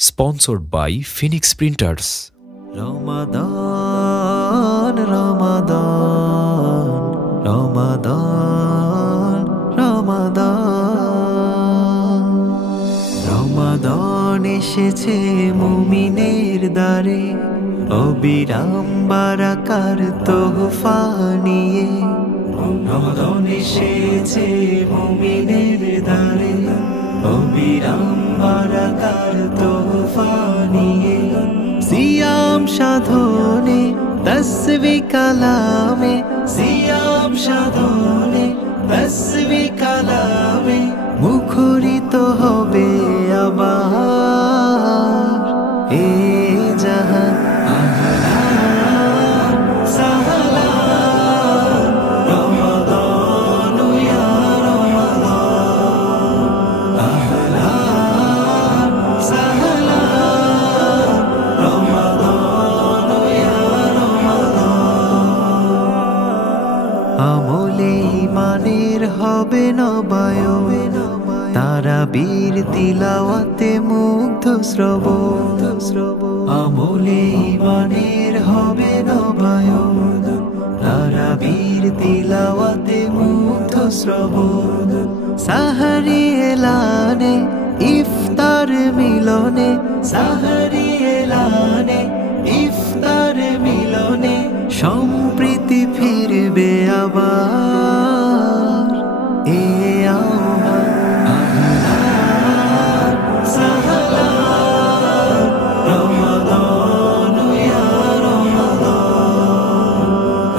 sponsored by Phoenix Printers. রমাদান রমাদান রমাদান রমাদান রমাদান এসেছে মুমিনের দ্বারে অবিরাম বারাকার তোহফা নিয়ে। রমাদান এসেছে মুমিনের দ্বারে অবিরাম বারাকার তোহফা নিয়ে। সিয়াম সাধনে তসবিহ কালামে, সিয়াম সাধনে তসবিহ কালামে মুখরিত হবে আবার এ জাহান। আহলান সাহলান রমাদান ইয়া রমাদান, আহলান সাহলান রমাদান ইয়া রমাদান। আমলে ঈমানের হবে নবায়ন, তারাবীর তিলাওয়াতে মুগ্ধ শ্রবণ। আমলে ঈমানের হবে নবায়ন, তারাবীর তিলাওয়াতে মুগ্ধ শ্রবণ। সাহারি এলানে ইফতার মিলনে, সাহারি এলানে ইফতার মিলনে সম্প্রীতি ফিরবে আবার এ আহলান সাহলান রমাদান ইয়া রমাদান,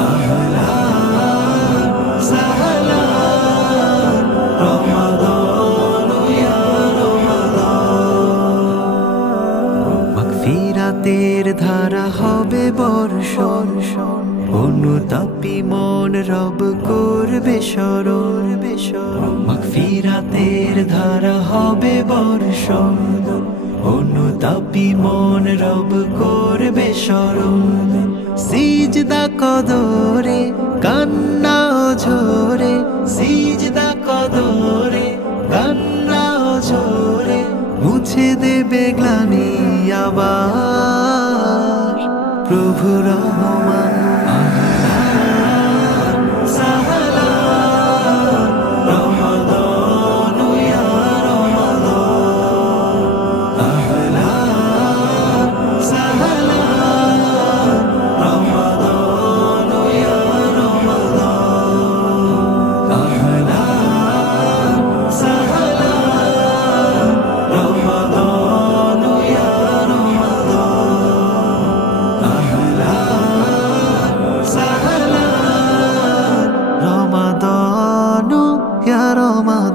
আহলান সাহলান রমাদান ইয়া রমাদান। মাগফিরাতের ধারা হবে বর্ষণ, অনুতাপী মন রব করবে স্মরণ। মাগফিরাতের ধারা হবে বর্ষণ, অনুতাপী মন রব করবে স্মরণ। সিজদা কদরে কান্না ঝরে, সিজদা কদরে কান্না ঝরে মুছে দেবে গ্লানি আবার প্রভু রহমান। আহলান সাহলান রমাদান ইয়া রমাদান, আহলান সাহলান রমাদান ইয়া রমাদান, আহলান সাহলান রমাদান ইয়া রমাদান, আহলান সাহলান রমাদান ইয়া রমাদান।